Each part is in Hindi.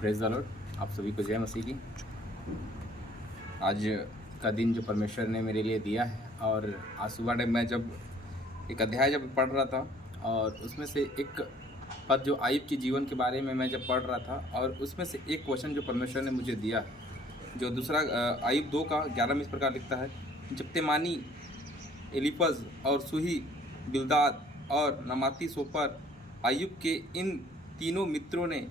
Praise the Lord. आप सभी को जय मसीह की। आज का दिन जो परमेश्वर ने मेरे लिए दिया है, और आज सुबह टाइम मैं जब एक अध्याय जब पढ़ रहा था, और उसमें से एक पद जो आयub के जीवन के बारे में मैं जब पढ़ रहा था, और उसमें से एक वचन जो परमेश्वर ने मुझे दिया, जो दूसरा आयub 2:11 में इस प्रकार लिखता है, जब तेमानी, एलीफज और सूही, बिल्दाद और नमाती सोपर, आयub के इन तीनों मित्रों ने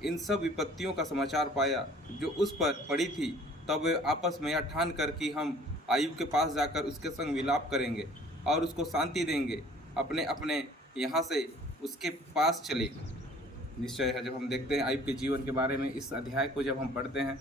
इन सब विपत्तियों का समाचार पाया जो उस पर पड़ी थी, तब वे आपस में यह ठान कर कि हम आयub के पास जाकर उसके संग विलाप करेंगे और उसको शांति देंगे, अपने अपने यहाँ से उसके पास चले। निश्चय है, जब हम देखते हैं आयub के जीवन के बारे में, इस अध्याय को जब हम पढ़ते हैं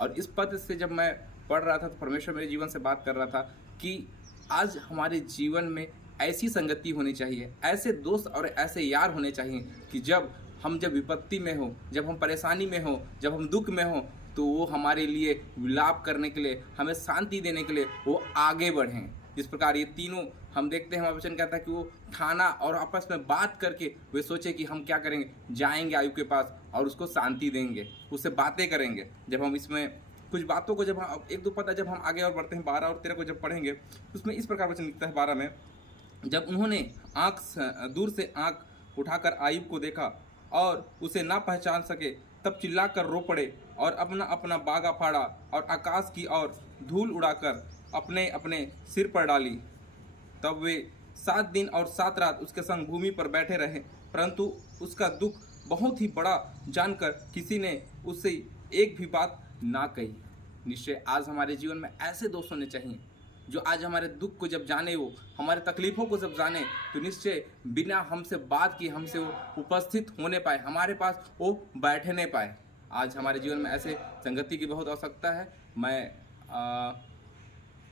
और इस पद से जब मैं पढ़ रहा था, तो परमेश्वर मेरे जीवन से बात कर रहा था कि आज हमारे जीवन में ऐसी संगति होनी चाहिए, ऐसे दोस्त और ऐसे यार होने चाहिए कि जब विपत्ति में हो, जब हम परेशानी में हो, जब हम दुख में हो, तो वो हमारे लिए विलाप करने के लिए, हमें शांति देने के लिए वो आगे बढ़ें। जिस प्रकार ये तीनों हम देखते हैं, हमारा वचन कहता है कि वो ठाना और आपस में बात करके वे सोचे कि हम क्या करेंगे, जाएंगे आयub के पास और उसको शांति देंगे, उससे बातें करेंगे। जब हम इसमें कुछ बातों को जब हम एक दो पता जब हम आगे और बढ़ते हैं, 12 और 13 को जब पढ़ेंगे, उसमें इस प्रकार वचन लिखता है 12 में, जब उन्होंने दूर से आँख उठाकर आयub को देखा और उसे ना पहचान सके, तब चिल्लाकर रो पड़े और अपना अपना बागा फाड़ा और आकाश की ओर धूल उड़ाकर अपने अपने सिर पर डाली। तब वे 7 दिन और 7 रात उसके संग भूमि पर बैठे रहे, परंतु उसका दुख बहुत ही बड़ा जानकर किसी ने उससे एक भी बात ना कही। निश्चय आज हमारे जीवन में ऐसे दोस्त होने चाहिए जो आज हमारे दुख को जब जाने, वो हमारे तकलीफ़ों को जब जाने, तो निश्चय बिना हमसे बात किए हमसे वो उपस्थित होने पाए, हमारे पास वो बैठने पाए। आज हमारे जीवन में ऐसे संगति की बहुत आवश्यकता है। मैं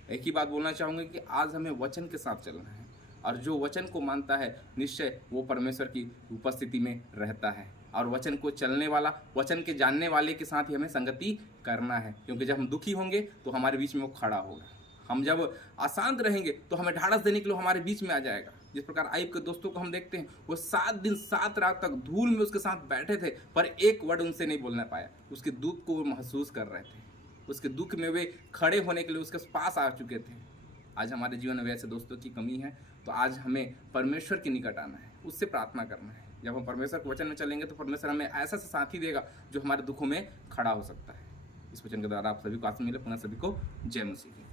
एक ही बात बोलना चाहूँगा कि आज हमें वचन के साथ चलना है, और जो वचन को मानता है निश्चय वो परमेश्वर की उपस्थिति में रहता है, और वचन को चलने वाला, वचन के जानने वाले के साथ ही हमें संगति करना है, क्योंकि जब हम दुखी होंगे तो हमारे बीच में वो खड़ा होगा। हम जब अशांत रहेंगे तो हमें ढाढ़स देने के लिए हमारे बीच में आ जाएगा। जिस प्रकार आयub के दोस्तों को हम देखते हैं, वो 7 दिन 7 रात तक धूल में उसके साथ बैठे थे, पर एक वर्ड उनसे नहीं बोलना पाया। उसके दुख को वो महसूस कर रहे थे, उसके दुख में वे खड़े होने के लिए उसके पास आ चुके थे। आज हमारे जीवन में ऐसे दोस्तों की कमी है, तो आज हमें परमेश्वर के निकट आना है, उससे प्रार्थना करना है। जब हम परमेश्वर के वचन में चलेंगे तो परमेश्वर हमें ऐसा साथी देगा जो हमारे दुखों में खड़ा हो सकता है। इस वचन के द्वारा आप सभी को आशीष मिले। पुनः सभी को जय मसीह की।